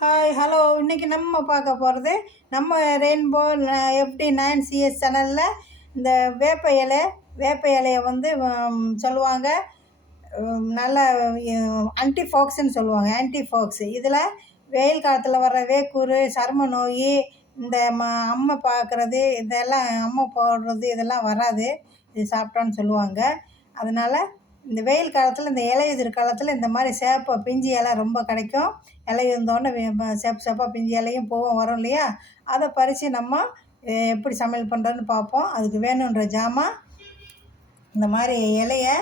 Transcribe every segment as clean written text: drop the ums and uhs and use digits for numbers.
Hi hello இன்றைக்கி நம்ம பார்க்க போகிறது நம்ம ரெயின்போ FD9CS சேனலில் இந்த வேப்ப இலையை வந்து சொல்லுவாங்க. நல்ல ஆன்டிஃபாக்ஸ்ன்னு சொல்லுவாங்க. ஆன்டிஃபாக்ஸ் இதில் வெயில் காலத்தில் வர்ற வேக்கூர், சரும நோய், இந்த அம்மை பார்க்குறது, இதெல்லாம் அம்மை போடுறது இதெல்லாம் வராது இது சாப்பிட்டோன்னு சொல்லுவாங்க. அதனால் இந்த வெயில் காலத்தில் இந்த இலையுதிர் காலத்தில் இந்த மாதிரி சேப்பை பிஞ்சு இலை ரொம்ப கிடைக்கும். இலை இருந்தோடனே சேப்பாக பிஞ்சு இலையும் பூவும் வரும் இல்லையா, அதை பறித்து நம்ம எப்படி சமையல் பண்ணுறோன்னு பார்ப்போம். அதுக்கு வேணுன்ற ஜாமான் இந்த மாதிரி இலையை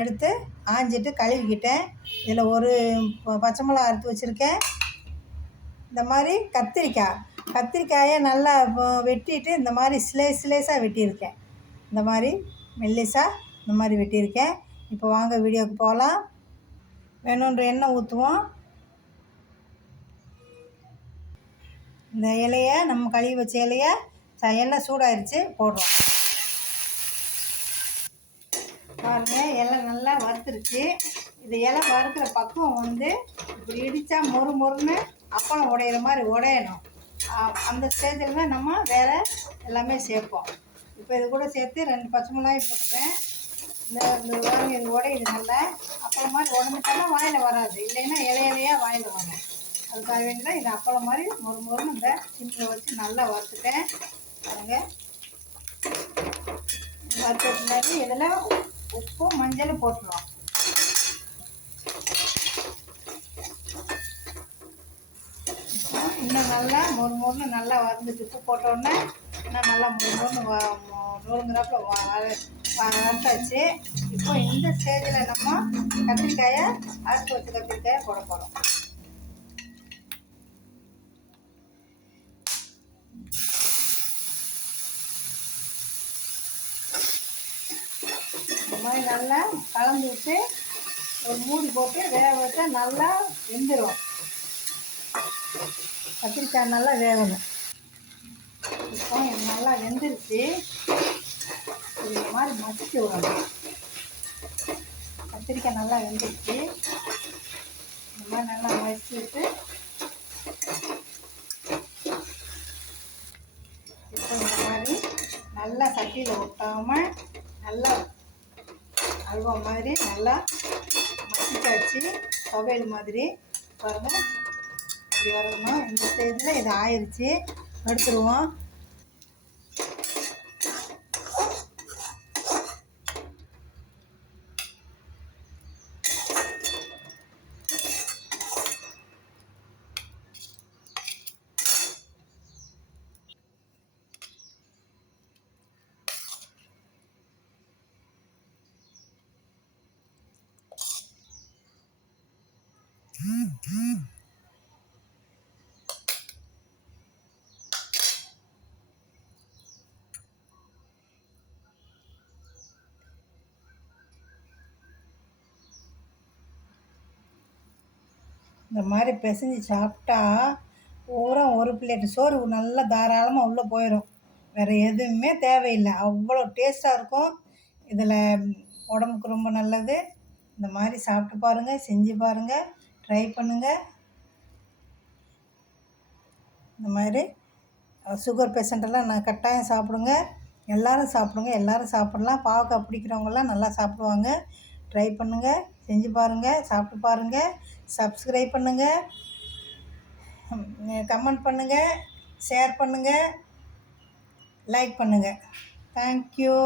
எடுத்து ஆஞ்சிட்டு கழுவிக்கிட்டேன். இதில் ஒரு பச்சை மிளகா அறுத்து வச்சுருக்கேன். இந்த மாதிரி கத்திரிக்காயை நல்லா வெட்டிட்டு இந்த மாதிரி ஸ்லேஸாக வெட்டியிருக்கேன். இந்த மாதிரி மெல்லிசாக இந்த மாதிரி வெட்டியிருக்கேன். இப்போ வாங்க வீடியோவுக்கு போகலாம். வேணுன்ற எண்ணெய் ஊற்றுவோம். இந்த இலையை நம்ம கழுவி வச்ச இலையை எண்ணெய் சூடாயிருச்சு போடுறோம். பாருங்கள், இலை நல்லா வறுத்துருச்சு. இந்த இலை வறுக்கிற பக்குவம் வந்து இப்படி இடித்தா மொறுன்னு அப்பளம் உடையிற மாதிரி உடையணும். அந்த ஸ்டேஜில் தான் நம்ம வேறு எல்லாமே சேர்ப்போம். இப்போ இது கூட சேர்த்து 2 பச்சை மிளகாய் போட்டுறேன். இந்த வாங்க இது உடையுது நல்லா. அப்பளம் மாதிரி உடஞ்சிட்டாலும் வாயில் வராது, இல்லைன்னா இலையாக வாயில் வரும். அதுக்காக வேண்டிதான் இது அப்பளம் மாதிரி மொறுன்னு இந்த சிம்மில் வச்சு நல்லா வறுத்துட்டேன். பாருங்க, வறுத்த பின்னாடி இதில் உப்பும் மஞ்சளும் போட்டுருவோம். இன்னும் நல்லா மொறுன்னு நல்லா வறுந்துட்டு உப்பு போட்டோடனே இன்னும் நல்லா மொறுன்னு நொறுங்குறாப்புல வறுத்தாச்சு. இப்போ இந்த ஸ்டேஜில் நம்ம கத்திரிக்காயை அறுத்து வச்ச கத்திரிக்காயை போட போகிறோம். இந்த மாதிரி நல்லா கலந்து விட்டு ஒரு மூடி போட்டு வேக வச்சா நல்லா வெந்துடும். கத்திரிக்காய் நல்லா வேகணும். இப்போ நல்லா வெந்துருச்சு. இந்த மாதிரி மசிச்சு விடணும். கத்திரிக்காய் நல்லா வெந்துருச்சு. இந்த மாதிரி நல்லா மசிச்சு விட்டு இப்போ இந்த மாதிரி நல்லா சட்டியில் ஒட்டாமல் நல்லா அல்வா மாதிரி நல்லா மசிச்சாச்சு. துவையல் மாதிரி பாருங்கள், இப்படி வரணும். இந்த ஸ்டேஜில் இது ஆயிடுச்சு, எடுத்துருவோம். இந்த மாதிரி பிசைஞ்சு சாப்பிட்டா பூரா ஒரு பிளேட்டு சோறு நல்லா தாராளமாக உள்ளே போயிடும். வேறு எதுவுமே தேவையில்லை, அவ்வளோ டேஸ்ட்டாக இருக்கும். இதில் உடம்புக்கு ரொம்ப நல்லது. இந்த மாதிரி சாப்பிட்டு பாருங்கள், செஞ்சு பாருங்கள், ட்ரை பண்ணுங்கள். இந்த மாதிரி சுகர் பேஷண்ட்டெல்லாம் நான் கட்டாயம் சாப்பிடுங்க. எல்லோரும் சாப்பிடுங்க, எல்லோரும் சாப்பிட்லாம். பாவக்காய் பிடிக்கிறவங்களாம் நல்லா சாப்பிடுவாங்க. ட்ரை பண்ணுங்கள், செஞ்சு பாருங்கள், சாப்பிட்டு பாருங்கள். சப்ஸ்கிரைப் பண்ணுங்கள், கமெண்ட் பண்ணுங்கள், ஷேர் பண்ணுங்கள், லைக் பண்ணுங்கள். தேங்க்யூ.